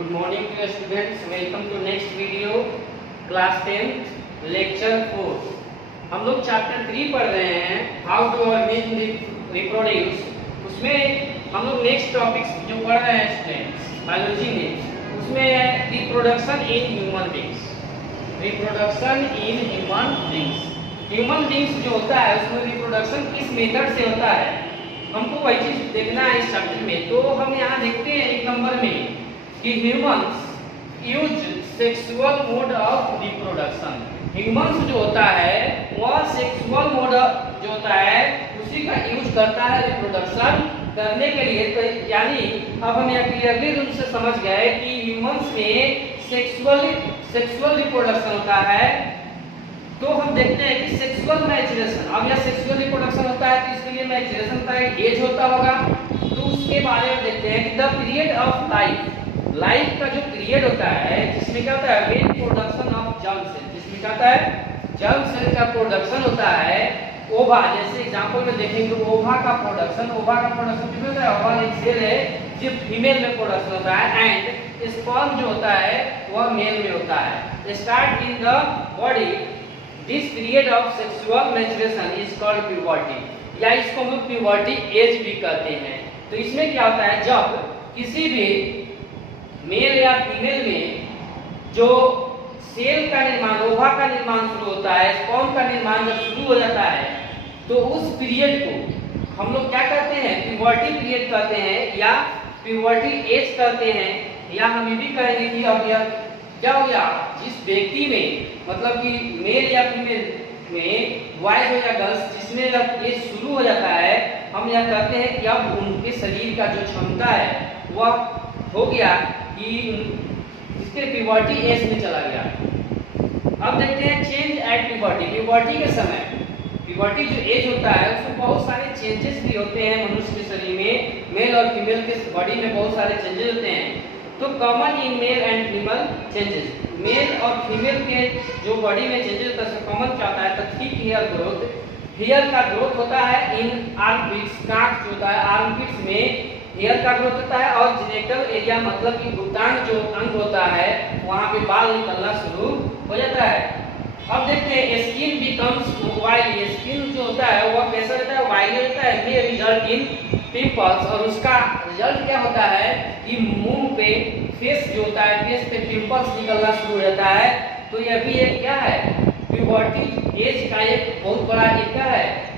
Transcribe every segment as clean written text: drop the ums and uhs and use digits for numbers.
Good morning to your students. Welcome to next video, class 10, lecture 4. हम लोग chapter 3 पढ़ रहे हैं, हाउ टू ऑर्गेनिज्म रिप्रोड्यूस। उसमें हम लोग नेक्स्ट टॉपिक्स जो पढ़ रहे हैं स्टूडेंट्स बायोलॉजी में, उसमें है reproduction in human beings. Reproduction in human beings, human beings जो होता है उसमें रिप्रोडक्शन किस मेथड से होता है, हमको वही चीज देखना है इस चैप्टर में। तो हम यहाँ देखते हैं एक नंबर में कि humans use sexual mode of reproduction. Humans जो होता है वह सेक्सुअल मोड जो होता है उसी का यूज करता है रिप्रोडक्शन करने के लिए। तो यानी अब हम यहाँ क्लियरली रूप से समझ गए कि ह्यूमंस में सेक्सुअल रिप्रोडक्शन होता है। तो हम देखते हैं कि सेक्सुअल मैचुरेशन, अब यह सेक्सुअल रिप्रोडक्शन होता है तो इसके लिए मैचुरेशन का एक एज होता होगा। तो उसके बारे में देखते हैं कि द पीरियड ऑफ लाइफ का जो पीरियड होता है जिसमें क्या होता है when production of germ cell, जिसमें क्या होता है जर्म सेल का प्रोडक्शन होता है। ओवा जैसे एग्जांपल में देखेंगे, ओवा का प्रोडक्शन किसमें होता है? ओवा एक सेल है जो फीमेल में प्रोडक्शन होता है एंड स्पर्म जो होता है वह मेल में होता है। Start in the body, this period of sexual maturation is called puberty, या इसको हम लोग प्यूबर्टी एज भी कहते हैं। तो इसमें क्या होता है, जब किसी भी मेल या फीमेल में जो सेल का निर्माण, ओवा का निर्माण शुरू होता है, स्पर्म का निर्माण जब शुरू हो जाता है, तो उस पीरियड को हम लोग क्या कहते हैं? प्यूबर्टी पीरियड कहते हैं या प्यूबर्टी एज कहते हैं। या हम ये भी कहेंगे कि अब यह क्या हो गया, जिस व्यक्ति में मतलब कि मेल या फीमेल में बॉयज हो या गर्ल्स जिसमें जब ये शुरू हो जाता है, हम यह कहते हैं कि अब उनके शरीर का जो क्षमता है वह हो गया कि इसके प्यूबर्टी एज में चला गया। अब देखते हैं चेंज एट प्यूबर्टी के समय प्यूबर्टी जो एज होता है उसमें बहुत सारे चेंजेस भी होते हैं मनुष्य के शरीर में। मेल और फीमेल के बॉडी में बहुत सारे चेंजेस होते हैं। तो common in male and female changes, male और फीमेल के जो बॉडी में चेंजेस होता है कॉमन क्या होता है? तो थिक हेयर ग्रोथ, हेयर का ग्रोथ होता है इन आर्मपिट्स, कांख जो होता है आर्मपिट्स में हेयर का ग्रोथ होता है। और जेनिटल एरिया मतलब कि गुप्तांग जो अंग होता है वहां पे बाल निकलना शुरू हो जाता है। अब देखते हैं स्किन बिकम्स ऑयली, स्किन जो होता है वह कैसा रहता है? ऑयली रहता है। मे रिजल्ट इन पिंपल्स, और उसका रिजल्ट क्या होता है कि मुंह पे फेस जो होता है फेस पे पिंपल्स निकलना शुरू हो जाता है। तो यह भी एक क्या है? प्यूबर्टी एज का एक बहुत बड़ा एक क्या है?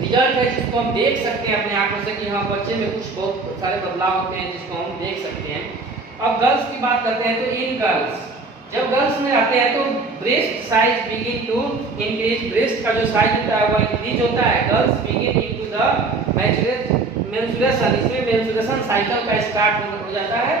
रिजल्ट है जिसको हम देख सकते हैं अपने आंखों से कि हाँ बच्चे में कुछ बहुत सारे बदलाव होते हैं जिसको हम देख सकते हैं। अब गर्ल्स की बात करते हैं तो इन गर्ल्स जब गर्ल्स में आते हैं तो breast size begin to increase, breast का जो साइज होता है वह इंक्रीज होता है। Girls begin into the menstruation, इसमें मेंस्ट्रुएशन साइकिल का स्टार्ट हो जाता है।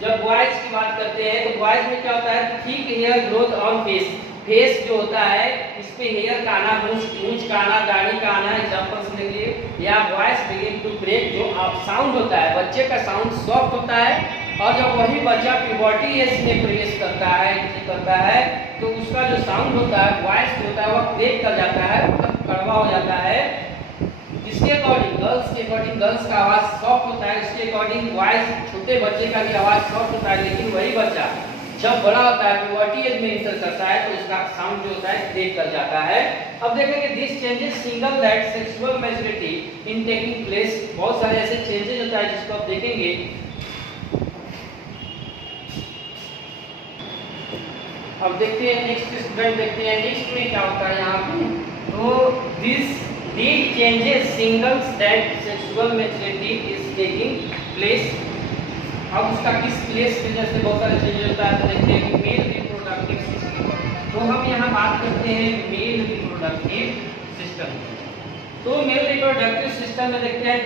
जब बॉयज की बात करते हैं तो बॉयज में क्या होता है? Thick hair growth on face, face जो होता है इस पे हेयर का आना, मूंछ का आना, दाढ़ी का आना, एग्जांपल से देखिए। या वॉइस बिगिन टू ब्रेक, जो आप साउंड होता है बच्चे का साउंड सॉफ्ट होता है। और जब वही बच्चा प्यूबर्टी एज में प्रवेश करता है तो उसका जो साउंड होता है वॉइस जो होता है वह ब्रेक कर जाता है, मतलब कड़वा हो जाता है। इसके अकॉर्डिंग गर्ल्स के अकॉर्डिंग गर्ल्स का आवाज सॉफ्ट होता है, इसके अकॉर्डिंग वॉइस छोटे बच्चे का भी आवाज सॉफ्ट होता है। लेकिन वही बच्चा जब बड़ा होता है प्यूबर्टी एज में इंटर करता है तो उसका साउंड जो होता है ब्रेक कर जाता है। अब देखेंगे this changes single that sexual maturity in taking place, बहुत सारे ऐसे चेंजेस होता है जिसको आप देखेंगे। अब देखते हैं नेक्स्ट स्टूडेंट, देखते हैं नेक्स्ट में क्या होता है यहाँ पे। तो this changes singles that sexual maturity is taking place. अब उसका किस प्लेस की वजह से बहुत सारे चेंजेस होता है। तो देखते हैं कि मेल रिप्रोडक्टिव सिस्टम, तो हम यहाँ बात करते हैं मेल रिप्रोडक्टिव सिस्टम। तो मेल रिप्रोडक्टिव सिस्टम में देखते हैं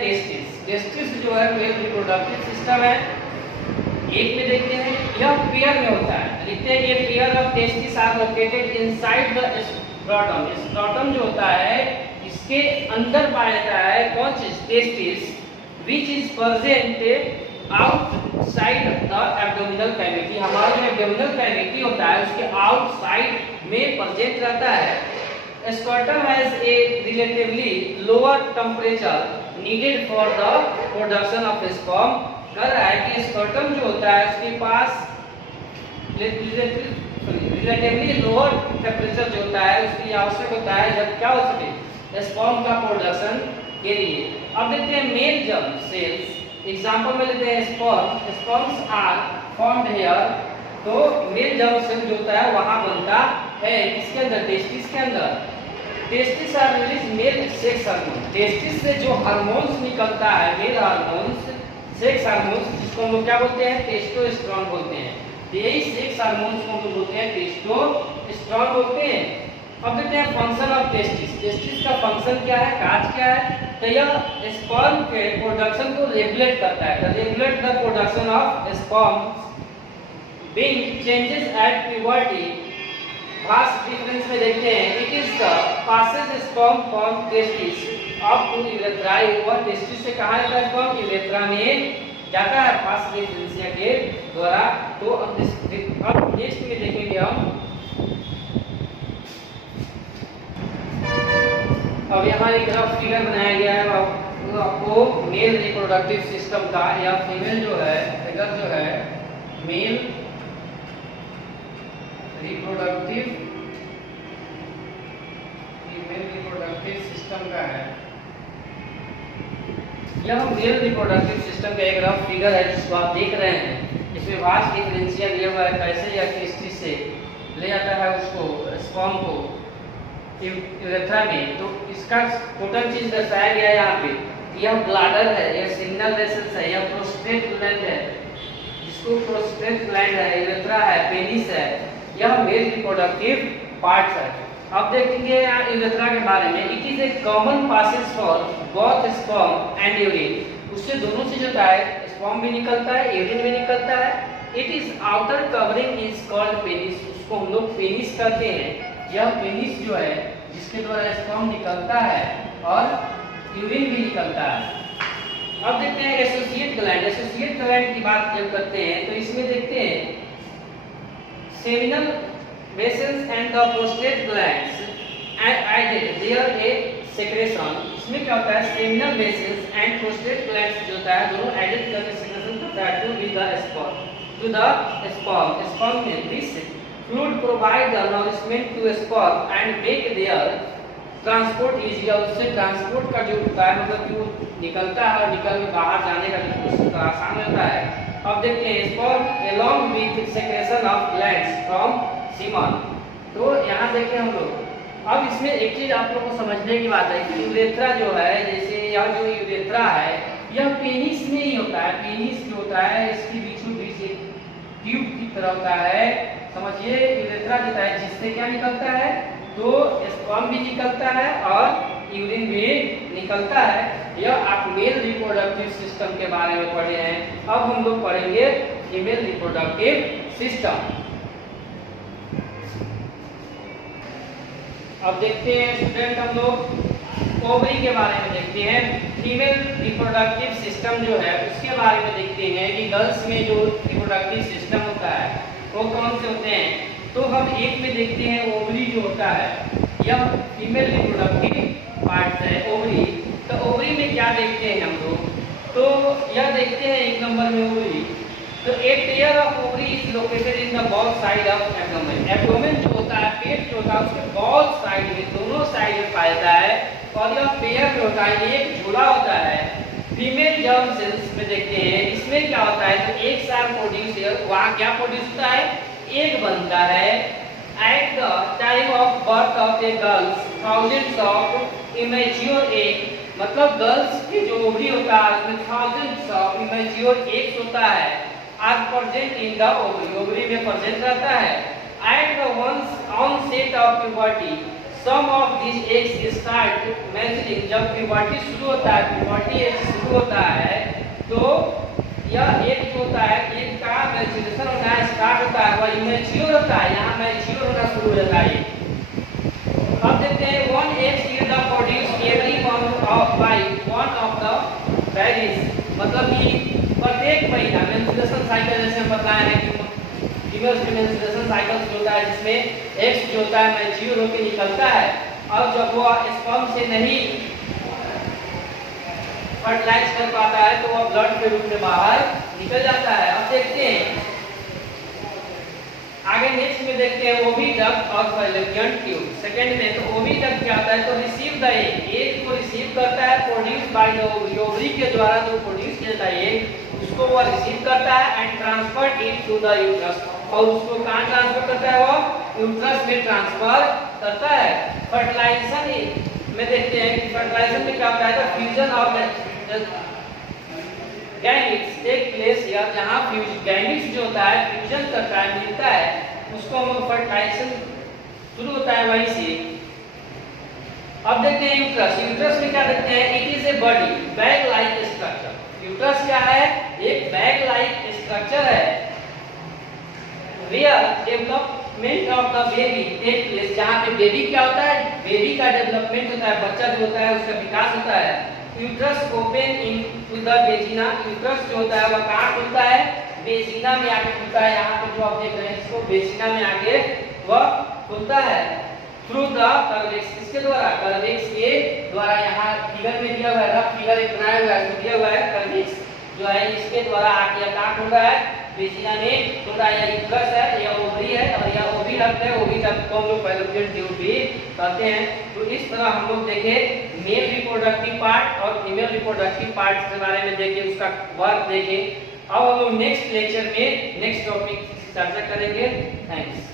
टेस्टिस जो है मेल रिप्रोडक्टिव सिस्टम है। एक में देखते हैं यह पेयर में होता है, लिखते हैं ये pair of testis are located inside the scrotum. Scrotum जो होता है इसके अंदर पाया जाता है कौन चीज? Testis, which is present outside the abdominal cavity. हमारा जो एब्डोमिनल कैविटी होता है उसके आउटसाइड में प्रेजेंट रहता है। Scrotum has a relatively lower temperature needed for the production of sperm कर रहा है कि स्पर्टम जो होता है उसके पास रिलेटिवली लोअर टेम्परेचर जो होता है उसके लिए आवश्यक होता है जब क्या हो सके स्पर्म का प्रोडक्शन के लिए। अब देखते हैं मेल जर्म सेल्स, एग्जांपल में लेते हैं स्पर्म्स आर फॉर्म्ड हियर। तो मेल जर्म सेल जो होता है वहां बनता है किसके अंदर, टेस्टिस के अंदर। Testis are release male sex hormone, testis से जो हार्मोन्स निकलता है मेल हार्मोन्स, सेक्स हार्मोन्स, जिसको हम लोग क्या बोलते हैं, टेस्टोस्टेरोन बोलते हैं। यही सेक्स हार्मोन्स को हम लोग बोलते हैं टेस्टोस्टेरोन बोलते हैं। अब देखते हैं फंक्शन ऑफ टेस्टिस। टेस्टिस का फंक्शन क्या है, काज क्या है, तो यह स्पर्म के प्रोडक्शन को रेगुलेट करता है। Regulate the production of sperm being changes at puberty. Fast difference में देखते हैं, it is the passage sperm from testis up to urethra. वह टेस्टिस से कहां जाता है, स्पर्म यूरेथ्रा में जाता है फास्ट डिफरेंसिया के द्वारा। तो अब नेक्स्ट में देखेंगे हम, अब यहाँ एक रफ फिगर बनाया गया है आपको मेल रिप्रोडक्टिव सिस्टम का, या फीमेल जो है फिगर जो है मेल रिप्रोडक्टिव सिस्टम का है। यह मेल रिप्रोडक्टिव सिस्टम का एक रफ फिगर है जिसको आप देख रहे हैं। इसमें वास्ट डिफरेंशिया दिया हुआ है, कैसे या टेस्टिस से ले जाता है उसको स्पर्म को यूरेथ्रा में। तो इसका टोटल चीज दर्शाया गया है यहाँ पे। यह ब्लैडर है, यह सिग्नल वेसल्स है, यह प्रोस्टेट ग्लैंड है, जिसको प्रोस्टेट ग्लैंड है, यूरेथ्रा है, पेनिस है। यह मेल रिप्रोडक्टिव पार्ट्स है। अब देखेंगे यूरेथ्रा के बारे में। It is a common passage for both sperm and urine. उससे दोनों चीज होता है, स्पर्म भी निकलता है, यूरिन भी निकलता है। It is outer covering is called penis, उसको हम लोग पेनिस कहते हैं। यह पेनिस जो है जिसके द्वारा स्पर्म निकलता है और यूरिन भी निकलता है। अब देखते हैं एसोसिएट ग्लैंड। एसोसिएट ग्लैंड की बात जब करते हैं तो इसमें देखते हैं seminal vessels and the prostate glands added there a secretion. इसमें क्या होता है, seminal vessels and prostate glands जो होता है दोनों एडेड करके सेक्रेशन करता है टू द स्पर्म। स्पर्म में this fluid provide the nourishment to sperm and make their transport easier। उससे ट्रांसपोर्ट का जो होता है मतलब कि वो निकलता है और निकल के बाहर जाने का जो प्रोसेस आसान होता है। अब देखते हैं sperm along with secretion of glands from semen। तो यहाँ देखें हम लोग। अब इसमें एक चीज आप लोगों को समझने की बात है कि यूरेथ्रा जो है, जैसे यह जो यूरेथ्रा है यह पेनिस में ही होता है। पेनिस जो होता है इसके बीचों बीच एक ट्यूब की तरह होता है, समझिए। यूरेथ्रा जो है जिससे क्या निकलता है, तो स्पर्म भी निकलता है और यूरिन भी निकलता है। यह आप मेल रिप्रोडक्टिव सिस्टम के बारे में पढ़े हैं। अब हम लोग पढ़ेंगे फीमेल रिप्रोडक्टिव सिस्टम। अब देखते हैं स्टूडेंट, हम लोग ओवरी के बारे में देखते हैं। फीमेल रिप्रोडक्टिव सिस्टम जो है उसके बारे में देखते हैं कि गर्ल्स में जो रिप्रोडक्टिव सिस्टम होता है वो कौन से होते हैं। तो हम एक में देखते हैं ओवरी जो होता है, यह फीमेल रिप्रोडक्टिव पार्ट है ओवरी। तो ओवरी में क्या देखते हैं हम लोग, तो यह देखते हैं एक नंबर में ओवरी। तो एक pair of ovary is located in the ball side of abdomen. Abdomen जो होता है, पेट जो होता है उसके बॉल साइड में, दोनों साइड में पाया जाता है। और यह पेयर जो होता है ये एक जोड़ा होता है। फीमेल जर्म सेल्स में देखते हैं, इसमें क्या होता है, तो एक साल प्रोड्यूस, वहाँ क्या प्रोड्यूस होता है, एग बनता है। At the time of birth of A girls thousands of immature egg, मतलब गर्ल्स के जो ओवरी होता है उसमें थाउजेंड्स ऑफ इमेच्योर एग्स होता है। Are present in the ovary, ovary में प्रेजेंट रहता है। At the onset of puberty some of this eggs start maturing. जब प्यूबर्टी शुरू होता है, प्यूबर्टी एज शुरू होता है, तो यह एग जो होता है, एग का मैच्योरेशन होना स्टार्ट होता है, वह इमेच्योर होता है, यहाँ मैच्योर होना शुरू हो जाता है। अब देखते हैं one egg is the produce every month of by one of the ovaries, मतलब कि प्रत्येक महीना मेंस्ट्रुएशन साइकिल जैसे हम बताए हैं कि फीमेल्स में मेंस्ट्रुएशन साइकिल होता है जिसमें एग्स जो होता है मैच्योर होकर निकलता है। और जब वो स्पर्म से नहीं फर्टिलाइज कर पाता है तो वह ब्लड के रूप में बाहर निकल जाता है। अब देखते हैं आगे नेक्स्ट में देखते हैं ओविडक्ट और फैलोपियन ट्यूब। सेकंड में तो ओविडक्ट क्या होता है, तो रिसीव द एग को रिसीव करता है, प्रोड्यूस बाय द ओवरी के द्वारा जो प्रोड्यूस किया जाता है एग उसको वह रिसीव करता है and transfer it to the uterus, और उसको कहां ट्रांसफर करता है, वो यूट्रस में ट्रांसफर करता है। फर्टिलाइजेशन में देखते हैं कि फर्टिलाइजेशन में क्या होता है, तो fusion of gametes take place here, जहां गैमेट्स जो होता है फ्यूजन करता है, मिलता है, उसको हम फर्टिलाइजेशन शुरू होता है वहीं से। अब देखते हैं यूट्रस। यूट्रस में क्या देखते हैं, it is a body bag like structure. Uterus क्या है, एक बैग लाइक स्ट्रक्चर है। Where development of the baby take place, जहां पे बेबी क्या होता है, बेबी का डेवलपमेंट होता है, बच्चा जो होता है उसका विकास होता है। Uterus open into the vagina, uterus जो होता है वह कहां खुलता है, वेजिना में आके खुलता है। यहाँ पे जो आप देख रहे हैं इसको वेजिना में आके वह खुलता है। थ्रू द कर्वेक्स, इसके द्वारा कर्वेक्स के द्वारा, यहाँ फिगर में दिया हुआ है, रफ फिगर एक बनाया हुआ है, दिया हुआ है कर्वेक्स जो है इसके द्वारा आके कहां खुल रहा है, वेजिना में खुल रहा है। यह यूट्रस है, यह ओवरी है और यह ओविडक्ट है। ओविडक्ट को हम लोग फैलोपियन ट्यूब भी कहते हैं। तो इस तरह हम लोग देखे मेल रिप्रोडक्टिव पार्ट और फीमेल रिप्रोडक्टिव पार्ट के बारे में देखे, उसका वर्क देखे। अब हम लोग नेक्स्ट लेक्चर में नेक्स्ट टॉपिक चर्चा करेंगे। थैंक्स।